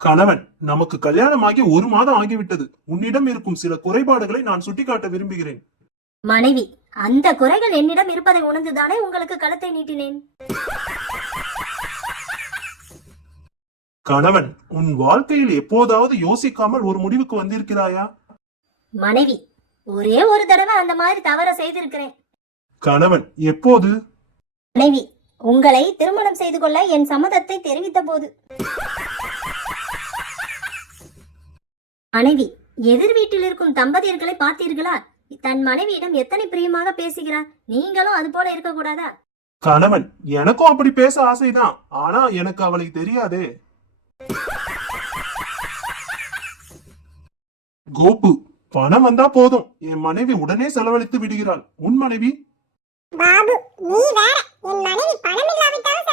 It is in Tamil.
கணவன், நமக்கு கல்யாணமாகி 1 மாதம் ஆகிவிட்டது. உன்னிடம் இருக்கும் சில குறைபாடுகளை நான் சுட்டிக்காட்ட விரும்புகிறேன். மனைவி, அந்த குறைகள் என்னிடம் இருப்பதை உணர்ந்துதானே உங்களுக்கு கழுத்தை நீட்டினேன். கணவன், உன் வாழ்க்கையில் எப்போதாவது யோசிக்காமல் ஒரு முடிவுக்கு வந்திருக்கிறாயா? மனைவி, ஒரே ஒரு தடவை அந்த மாதிரி தவற செய்திருக்கிறேன். கணவன், எப்போது? மனைவி, உங்களை திருமணம் செய்து கொள்ள என் சம்மதத்தை தெரிவித்த போது. மனைவி, எதிர் வீட்டில் இருக்கும் தம்பதியர்களை பார்த்தீர்களா? தன் மனைவியிடம் எத்தனை பிரியமாக பேசுகிறார். நீங்களும் அது போல இருக்க கூடாதா? கணவன், எனக்கும் அப்படி பேச ஆசைதான். ஆனா எனக்கு அவளை தெரியாதே. கோபு, பணம் வந்தா போதும். என் மனைவி உடனே செலவழித்து விடுகிறாள். உன் மனைவி? பாபு, நீ வேற. என் மனைவி பணம் இல்லாவிட்டாலும்